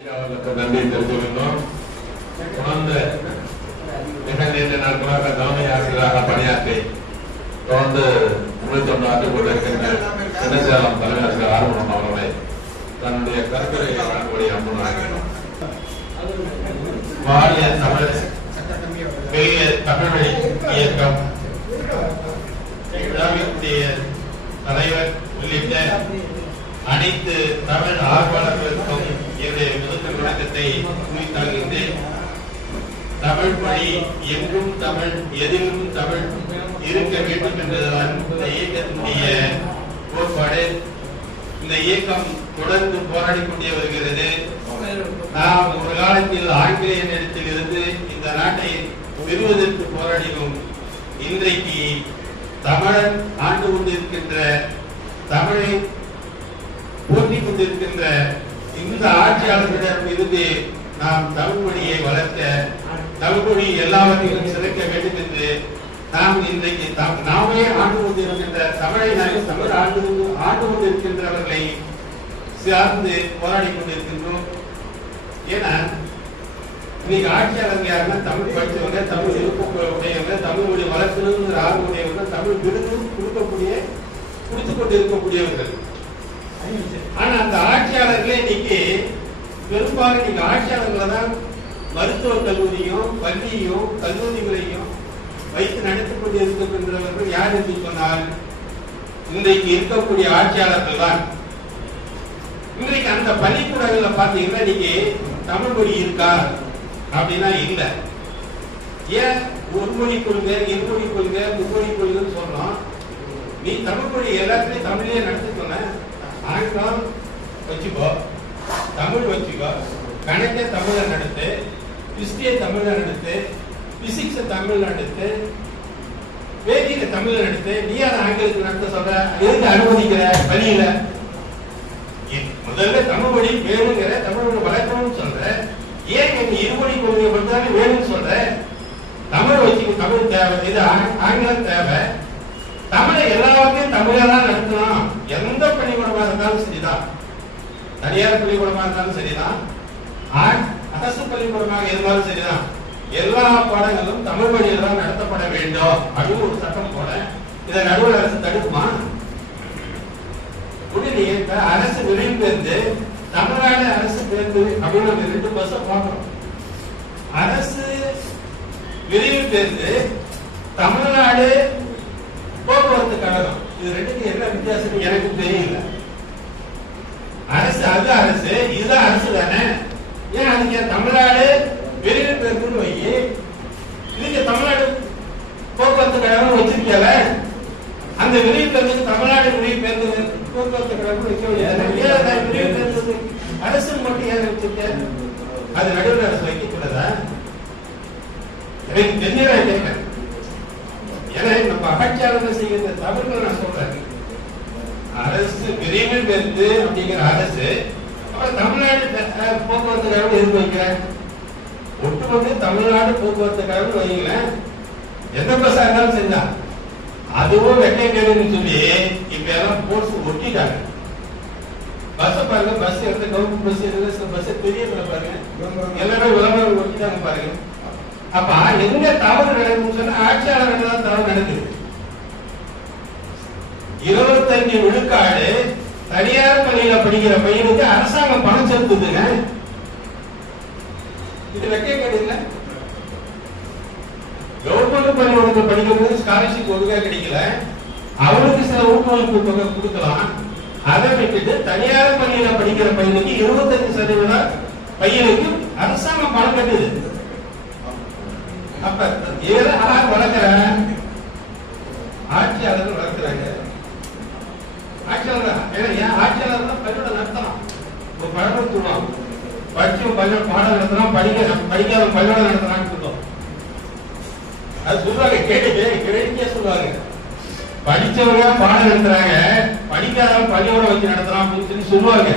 நன்றி தெரிவித்துள்ளோம். தொடர்ந்து மிக நீண்ட நாட்களாக தலைமை ஆசிரியராக பணியாற்றி தொடர்ந்து முழுத்தொண்டு ஆற்றிக் கொண்டிருக்கின்ற சின்னசேலம் தலைமை ஆசிரியர் ஆர்வம் அவர்களை தன்னுடைய கருத்துரை வழங்குவதை அன்புடன் வாரிய தமிழ் பெரிய தமிழ் இயக்கம் விழாவினுடைய தலைவர் உள்ளிட்ட அனைத்து தமிழ் ஆர்வலர்களுக்கும் என்னுடைய முதல் வணக்கத்தை குறித்தாகின்றேன். தமிழ் மொழி எங்கும் தமிழ், எதிலும் தமிழ் இருக்க வேண்டும் என்பதுதான் இந்த இயக்கத்தினுடைய கோட்பாடு. இந்த இயக்கம் தொடர்ந்து போராடி கொண்டே வருகிறது. நாம் ஒரு காலத்தில் ஆங்கிலேய நேரத்தில் இருந்து இந்த நாட்டை பெறுவதற்கு போராடினோம். இன்றைக்கு தமிழன் ஆண்டு கொண்டிருக்கின்ற, தமிழை போற்றிக் கொண்டிருக்கின்ற இந்த ஆட்சியாளர்களிடம் இருந்து நாம் தமிழ் மொழியை வளர்க்க, தமிழ் மொழி எல்லாவற்றையும் சிறக்க வேண்டும் என்று நாம் இன்றைக்கு நாமே ஆண்டு கொண்டிருக்கின்ற தமிழை தமிழ் ஆண்டு கொண்டிருக்கின்றவர்களை சார்ந்து போராடி கொண்டிருக்கின்றோம். ஏன்னா இன்னைக்கு ஆட்சியாளர்கள் யாருன்னா தமிழ் படித்தவங்க, தமிழ் விருப்பமுடையவங்க, தமிழ் மொழி வளர்க்கணுங்கிற ஆர்வமுடையவங்க, தமிழ் விருது கொடுத்துக் கொண்டிருக்கக்கூடியவர்கள். ஆனா அந்த ஆட்சியாளர்களே இன்னைக்கு பெரும்பாலும் இன்னைக்கு ஆட்சியாளர்களை தான் மருத்துவக் கல்லூரியும் பள்ளியும் கல்லூரிகளையும் வைத்து நடத்திக் கொண்டிருக்கின்றவர்கள் யார் என்று சொன்னால் இன்றைக்கு இருக்கக்கூடிய ஆட்சியாளர்கள் தான். இன்றைக்கு அந்த பள்ளிக்கூடங்கள்ல பாத்தீங்கன்னா இன்னைக்கு தமிழ் மொழி இருக்கா அப்படின்னா இல்ல. ஏன் ஒரு மொழி கொள்கை, இருமொழி கொள்கை, மும்மொழி கொள்கைன்னு சொல்றோம். நீ தமிழ் மொழி எல்லாத்துலயும் தமிழ்லயே நடத்தி சொன்ன, ஆங்கிலம் வச்சுக்கோ, தமிழ் வச்சுக்கோ, கணக்கை தமிழ நடத்து, ஹிஸ்டரியை தமிழ நடத்து, பிசிக்ஸை தமிழ் நடத்து, வேதியில தமிழ நடத்து. நீ அதை ஆங்கிலத்தில் நடத்த சொல்ற, எதுக்கு அனுமதிக்கிற பள்ளியில? முதல்ல தமிழ் மொழி வேணுங்கிற, தமிழ் மொழி வளர்க்கணும்னு சொல்ற. ஏன் நீ இருமொழி கொள்கையை மட்டும்தான் வேணும்னு சொல்ற? தமிழ் வச்சுக்க, தமிழ் தேவை, இது ஆங்கிலம் தேவை. தமிழை எல்லாருக்கும் தமிழெல்லாம் நடத்தணும். எந்த பள்ளிக்கூடமா இருந்தாலும் சரிதான், தனியார் பள்ளிக்கூடமா இருந்தாலும் சரிதான், அரசு பள்ளிக்கூடமாக இருந்தாலும் சரிதான், எல்லா பாடங்களும் தமிழ் மொழியில் தான் நடத்தப்பட வேண்டும் அப்படின்னு ஒரு சட்டம் போட இதை நடுவில் அரசு தடுக்குமா? முடியலையே. இப்ப அரசு விரைவு பேருந்து, தமிழ்நாடு அரசு பேருந்து அப்படின்னு நம்ம 2 பஸ் பார்க்கிறோம். அரசு விரைவு பேருந்து, தமிழ்நாடு போக்குவரத்து கழகம், இது ரெண்டுக்கும் என்ன வித்தியாசம் எனக்கு தெரியல. அரசு அது அரசு, இதுதான் அரசு தானே. ஏன் அதுக்கு தமிழ்நாடு விரைவு பேருந்துன்னு வை, இதுக்கு தமிழ்நாடு போக்குவரத்து கழகம் வச்சிருக்கல. அந்த விரைவு பேருந்து தமிழ்நாடு விரைவு பேருந்து போக்குவரத்து கழகம் வைக்க விரைவு பேருந்து அரசு மட்டும் ஏன் வச்சிருக்க? அது நடுவில் அரசு வைக்கக்கூடாதா? எனக்கு தெரிஞ்சதா கேட்க. ஏன்னா நம்ம ஆட்சியாளர்கள் செய்கிற தவறுகள் நான் சொல்றேன். அரசு விரைவு பேருந்து அப்படிங்கிற அரசு, அப்புறம் தமிழ்நாடு போக்குவரத்து கழகம் எதுக்கு வைக்கிறேன்? ஒட்டுமொத்த தமிழ்நாடு போக்குவரத்து கழகம் வைங்களேன். எந்த பஸ்ஸா இருந்தாலும் சரிதான். அதுவும் வெட்டை கேடுன்னு சொல்லி இப்ப எல்லாம் போர்ஸ் ஒட்டிட்டாங்க. பஸ் பாருங்க, பஸ் எடுத்து கவர்மெண்ட் பஸ் எதுல பஸ் தெரியல பாருங்க, எல்லாரும் விளம்பரம் ஒட்டிட்டாங்க பாருங்க. அப்ப எங்க தவறு நடக்குதுன்னு சொன்னா ஆட்சியாளர்கள் தான் தவறு நடக்குது. 25 விழுக்காடு தனியார் பள்ளியில படிக்கிற பையனுக்கு அரசாங்கம் பணம் செலுத்துதுங்க. இது வெட்டை கேடு இல்ல. கவர்மெண்ட் பள்ளிக்கூடத்தில் படிக்கிறது ஸ்காலர்ஷிப் ஒழுங்கா கிடைக்கல, அவருக்கு சில ஊக்குவிப்பு தொகை கொடுக்கலாம். அதை விட்டுட்டு தனியார் பள்ளியில படிக்கிற பையனுக்கு 25% பையனுக்கு அரசாங்கம் பணம் கட்டுது. அப்ப யார் வளர்க்கிற? ஆட்சியாளர்கள் வளர்க்கிறாங்க. ஆட்சியாளர் ஆட்சியாளர் தான் பள்ளியோட நடத்தலாம். ஒரு பழக்கம் சொல்லுவோம், படிச்சும் பாடம் நடத்தலாம், படிக்காத பள்ளியோட நடத்தலாம்னு சொல்லுவோம். அது சொல்லுவாங்க, கேட்டுக்கே சொல்லுவாங்க. படிச்சவங்க பாடம் நடத்துறாங்க, படிக்காதவங்க பள்ளியோட வச்சு நடத்தலாம் அப்படின்னு சொல்லி சொல்லுவாங்க.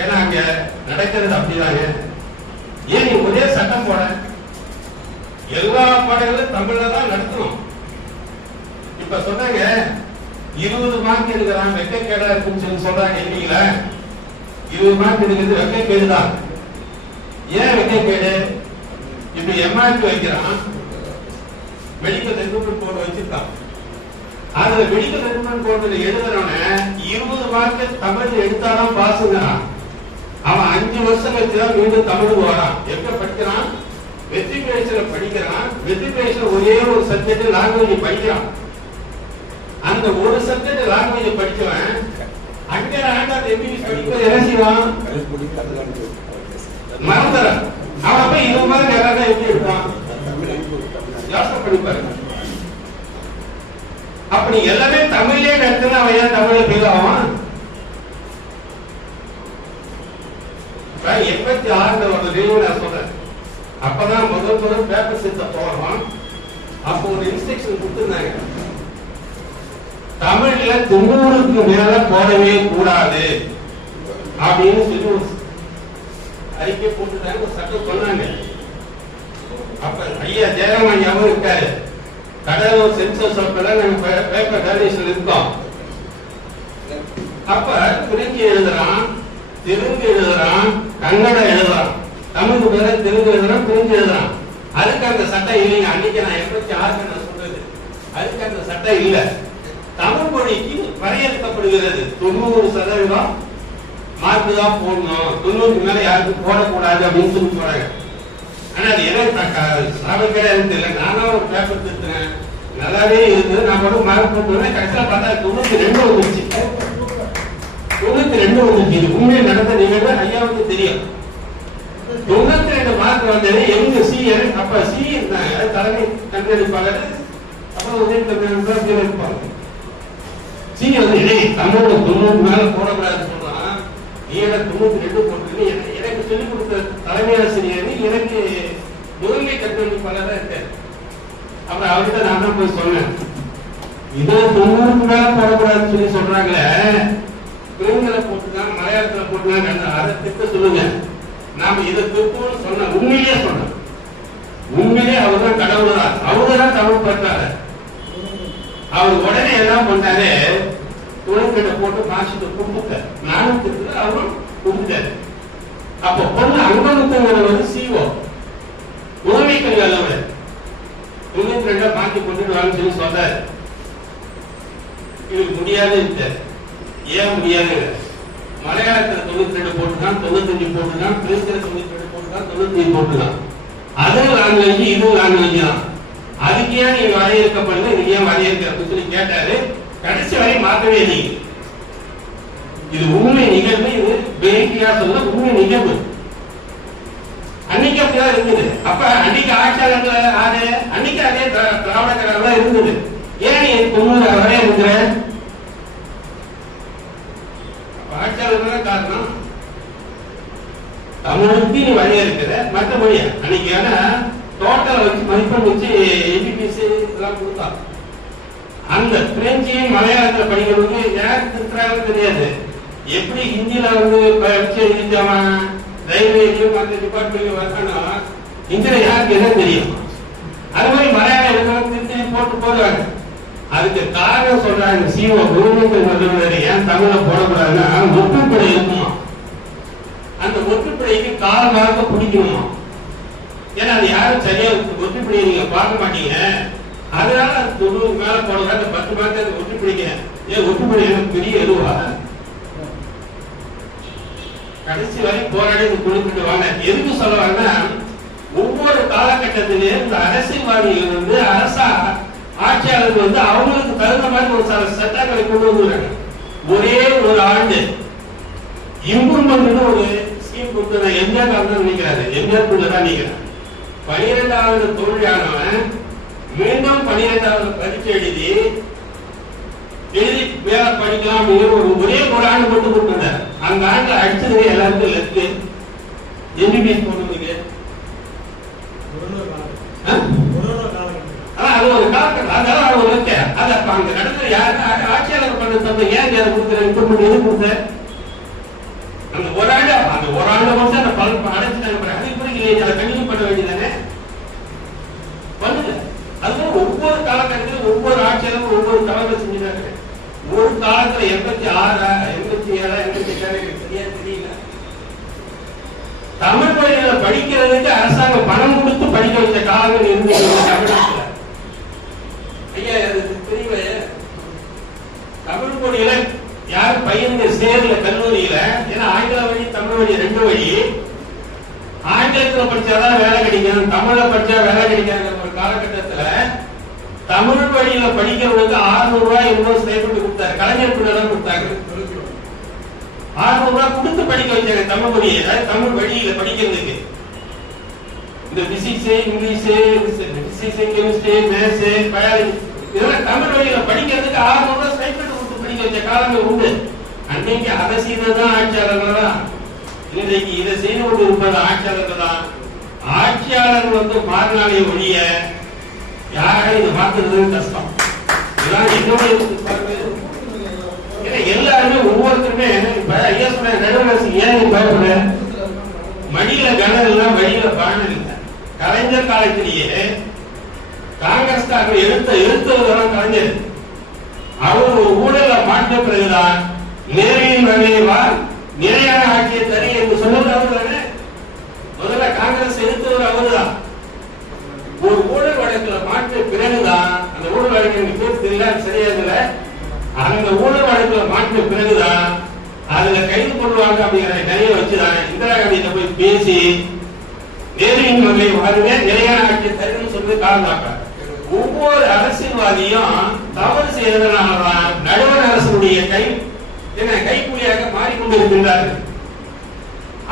ஏன்னா அங்க நடக்கிறது அப்படிதாங்க. ஏன் நீ ஒரே சட்டம் போட, எல்லா பாடங்களும் தமிழ்ல தான் நடத்தணும். இப்ப சொன்னாங்க 20 மார்க் எடுக்கிறான் வெட்கக்கேடா இருக்குன்னு சொல்லி சொல்றாங்க இல்லீங்களா? 20 மார்க் எடுக்கிறது வெட்கக்கேடுதான். ஏன் வெட்கக்கேடு? இப்ப எம்ஆர்பி வைக்கிறான், மெடிக்கல் ரெக்ரூட்மெண்ட் போர்டு வச்சிருக்கான். அதுல மெடிக்கல் ரெக்ரூட்மெண்ட் போர்டுல எழுதுறவன 20 மார்க் தமிழ் எடுத்தாலும் பாசுங்கிறான். அவன் 5 வருஷம் கழிச்சுதான் மீண்டும் தமிழுக்கு வரான். எங்க படிக்கிறான்? மெட்ரிகுலேஷன்ல படிக்கிறான். மெட்ரிகுலேஷன் ஒரே ஒரு சப்ஜெக்ட் லாங்குவேஜ் படிக்கிறான். அந்த ஒரு சப்ஜெக்ட் லாங்குவேஜ் படிச்சவன் அங்கே எம்பிபிஎஸ் படிக்க என்ன செய்வான்? மறந்துறான். அவன் போய் 20 மார்க் யாராவது எப்படி எடுப்பான்? யோசனை பண்ணி பாருங்க. அப்படி எல்லாமே தமிழ்லயே நடத்தினா அவன் ஏன் தமிழ்ல ஃபெயில் ஆவான்? 86 ஒரு ரீவு நான் சொல்றேன். அப்பதான் முதல் பேப்பர் செட்ட போறோம். அப்போ ஒரு இன்ஸ்ட்ரக்ஷன் கொடுத்திருந்தாங்க, தமிழ்ல 90க்கு மேல போடவே கூடாது அப்படின்னு சொல்லி அறிக்கை போட்டுட்டாங்க. ஒரு சட்டம் சொன்னாங்க. அப்ப ஐயா ஜெயராமன் ஐயாவும் இருக்காரு. கடலூர் சென்சஸ் நாங்க பேப்பர் டேரேஷன் இருக்கோம். அப்ப பிரெஞ்சு எழுதுறான், தெலுங்கு எழுதுறான், கன்னடம் எழுதுறான். தமிழுக்கு பேர தெலுங்கு எழுதுறான், பிரெஞ்சு எழுதுறான். அதுக்கு அந்த சட்டம் இல்லைங்க. அன்னைக்கு நான் 86 நான் சொல்றது, அதுக்கு அந்த சட்டம் இல்ல. தமிழ் மொழிக்கு வரையறுக்கப்படுகிறது 90% மார்க் தான் போடணும், 90க்கு மேல யாருக்கும் போடக்கூடாது அப்படின்னு சொல்லி போறாங்க. ஆனா அது எனக்கு சாபக்கேடாது தெரியல. நானும் ஒரு பேப்பர் திருத்தினேன், நல்லாவே இருந்தது. நான் கூட மார்க் போட்டுவேன். கடைசியா பார்த்தா 92 வந்துருச்சு. 92 வந்துருச்சு. இது உண்மையை நடந்த நிகழ்வு ஐயாவுக்கு தெரியும். 92 மார்க் வந்தது. எங்க சி, அப்ப சி இருந்தாங்க தலைமை கண்காணிப்பாளர். அப்புறம் உதவி இருப்பாங்க. சி வந்து தமிழோட 90 மேல போடக்கூடாதுன்னு சொல்றான். நீ 92 போட்டு எனக்கு சொல்லிக் கொடுத்த தலைமை ஆசிரியர் எனக்கு முதன்மை கண்காணிப்பாளர் இருக்காரு. அப்புறம் அவர்கிட்ட நான் தான் போய் சொன்னேன், இதை 90க்கு மேல போடக்கூடாதுன்னு சொல்லி சொல்றாங்களே, தெலுங்குல போட்டுதான் மலையாளத்துல போட்டுதான் அதை திட்ட சொல்லுங்க. நாம இதை திருப்போம்னு சொன்ன உண்மையிலேயே சொன்னோம். உண்மையிலே அவர் தான் கடவுள் தான், அவருதான் தமிழ் பற்றாரு. அவர் உடனே என்ன பண்ணாரு, துணைக்கிட்ட போட்டு மாசிட்டு கொடுத்துட்டார். நானும் திட்டு அவரும் கொடுத்துட்டாரு. அப்ப பொண்ணு அங்கமுத்தங்கிறது வந்து சிஓ உதவி கல்வி அல்லவர் 92 மாற்றி கொண்டுடுவாங்கன்னு சொல்லி சொல்றாரு. இது முடியாது. ஏன் முடியாது? மலையாளத்துல 92 போட்டுதான், 95 போட்டுதான், பிரெஞ்சுல 92 போட்டுதான், 95 போட்டுதான். அதுவும் லாங்குவேஜ், இதுவும் லாங்குவேஜ் தான். அதுக்கு ஏன் நீங்க வரையறுக்கப்படுங்க, இது ஏன் வரையறுக்க சொல்லி கேட்டாரு. கடைசி வரை மாற்றவே இல்லை. இது உண்மை நிகழ்வு. இது பேங்கியா சொல்ல உண்மை நிகழ்வு. அன்னைக்கு அப்படிதான் இருந்தது. அப்ப அன்னைக்கு ஆட்சியாளர்கள் ஆறு, அன்னைக்கு அதே திராவிட கழகம் இருந்தது. ஏன் நீ 90 வரை இருக்கிற ஆட்சியாளர்கள் காரணம் தமிழுக்கு நீ வரையறுக்கிற மற்ற மொழியா? அன்னைக்கு ஏன்னா டோட்டல் வச்சு மதிப்பெண் வச்சு எம்பிபிஎஸ் இதெல்லாம் கொடுத்தான். அந்த பிரெஞ்சையும் மலையாளத்துல படிக்கிறதுக்கு யாருக்கு திருத்துறாங்கன்னு தெரியாது. எப்படி ஹிந்தியில வந்து படிச்சு எழுதிச்சாமன் ரயில்வேலையும் மற்ற டிபார்ட்மெண்ட்லயும் வரணும், ஹிந்தியில யாருக்கு என்ன தெரியும்? அது மாதிரி மலையாளம் எழுதுறவங்க திருத்தி போட்டு போடுவாங்க. அதுக்கு காரணம் சொல்றாங்க, சிஓ கவர்மெண்ட் நிறுவனர் ஏன் தமிழ போடக்கூடாதுன்னா ஒற்றுப்படை இருக்குமா, அந்த ஒற்றுப்படைக்கு காலமாக பிடிக்கணுமா. ஏன்னா அது யாரும் சரியா ஒற்றுப்படையை நீங்க பார்க்க மாட்டீங்க. அதனால அது 90 மேல போடுறாங்க. 10 மார்க் அது ஒற்றுப்படைக்க. ஏன் ஒற்றுப்படை எனக்கு பெரிய எதுவா? கடைசி வரை போராடி கொடுத்துட்டு வாங்க. எதுக்கு சொல்லுவாங்கன்னா, ஒவ்வொரு காலகட்டத்திலேயும் இந்த அரசியல்வாதிகள் வந்து ஆட்சியாளர்கள் வந்து அவங்களுக்கு தகுந்த மாதிரி ஒரு சில சட்டங்களை கொண்டு வந்துடுறாங்க. ஒரே ஒரு ஆண்டு இம்ப்ரூவ்மெண்ட் ஒரு ஸ்கீம் கொடுத்து எம்ஜிஆர் தான் நினைக்கிறாரு. எம்ஜிஆர் தான் நினைக்கிறேன். 12வது தோல்வியானவன் மீண்டும் 12வது பரீட்சை எழுதி வேலை படிக்கலாம் அப்படின்னு ஒரே ஒரு ஆண்டு மட்டும் கொடுத்தார். அந்த ஆண்டு அடிச்சது எல்லாருக்கும் லெஃப்ட் எம்பிபிஎஸ் போனதுக்கு. அது ஒரு காலகட்டம். அதெல்லாம் ஒரு லட்ச அது அப்ப அங்க நடந்த யாரு ஆட்சியாளர் பண்ண தப்பு ஏன் யாரை கொடுக்குற இம்ப்ரூவ்மெண்ட் எது கொடுத்த அந்த ஒரு ஆண்டு மட்டும் அந்த பலன் அடைச்சுட்டாங்க. அது இப்படி அதை கண்டினியூ பண்ண வேண்டியதானே பண்ணுங்க. அதுவும் ஒவ்வொரு காலகட்டத்திலும் ஒவ்வொரு ஆட்சியாளரும் ஒவ்வொரு தவறு செஞ்சுட்டாங்க. ஒரு காலத்துல 86, 87, 88 சரியா தெரியல. தமிழ் மொழியில படிக்கிறதுக்கு அரசாங்கம் பணம் கொடுத்து படிக்க வச்ச காலங்கள் இருந்து தமிழகத்துல. ஐயா தெரியல, தமிழ் மொழியில யார் பையனுங்க சேர்ல கல்லூரியில, ஏன்னா ஆங்கில வழி தமிழ் வழி ரெண்டு வழி. ஆங்கிலத்துல படிச்சாதான் வேலை கிடைக்கும், தமிழ்ல படிச்சா வேலை கிடைக்காத ஒரு காலகட்டத்துல தமிழ் வழியில படிக்கிறவங்களுக்கு 600 ரூபாய் இன்னொரு ஸ்டைபண்ட் கொடுத்தாரு. கலைஞர் பிள்ளைதான் கொடுத்தாங்க. 600 ரூபாய் கொடுத்து படிக்க வச்சாங்க தமிழ் மொழியை, தமிழ் வழியில படிக்கிறதுக்கு. இந்த physics, English, physics, chemistry, maths, biology இதெல்லாம் தமிழ் வழியில படிக்கிறதுக்கு 600 ரூபாய் ஸ்டைபண்ட் கொடுத்து படிக்க வச்ச காலங்கள் உண்டு. அன்னைக்கு அதை செய்ததான் ஆட்சியாளர்கள் தான். இன்றைக்கு இதை செய்து கொண்டு இருப்பது ஆட்சியாளர்கள் தான். ஆட்சியாளர் மாறினாலே ஒழிய யாரும் இதை மாத்துறது கஷ்டம். எல்லாருமே ஒவ்வொருத்தருமே இப்ப ஐயா சொன்ன நடுவரசு ஏன் பயப்பட மடியில கனல் வழியில பாடல் இல்லை. கலைஞர் காலத்திலேயே காங்கிரஸ் எழுத்தவர்கள் கலைஞர் அவர் ஒரு ஊழல மாற்ற பிறகுதான் நேரின் வகைவா நிலையான ஆட்சியை தரு என்று சொன்னது அவர்தானே. முதல்ல காங்கிரஸ் எழுத்தவர் அவருதான். ஒரு ஊழல் வழக்குல மாற்ற பிறகுதான், அந்த ஊழல் வழக்கு பேர் தெரியல, சரியா இல்ல, அந்த ஊழல் வழக்குல மாற்ற பிறகுதான் அதுல கைது பண்ணுவாங்க அப்படிங்கிற நிறைய வச்சுதான் இந்திரா காந்தியிட்ட போய் பேசி நேரின் வகை வருவே நிலையான ஆட்சியை தருன்னு சொல்லி காரணம். ஒவ்வொரு அரசியல்வாதியும் தவறு செய்ததுனாலதான் நடுவர் அரசுடைய கைக்கூலியாக மாறிக்கொண்டிருக்கின்றார்கள்.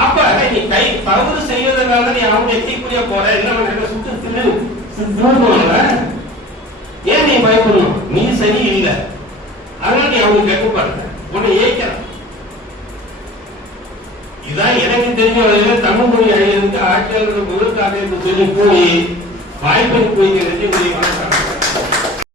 அப்ப நீ தவறு செய்வதனால நீ அவனுடைய கைக்கூலியா போற, என்ன சுட்டு திரும்ப ஏன் நீ பயப்படணும்? நீ சரி இல்லை, அதனால நீ அவனுக்கு கட்டுப்பாடு உன்னை ஏற்கிற. இதான் எனக்கு தெரிஞ்ச வகையில தமிழ் மொழி அழியதுக்கு ஆட்சியாளர்கள் முதற்காக என்று சொல்லி போய் வாய்ப்பு போய்க்கிறது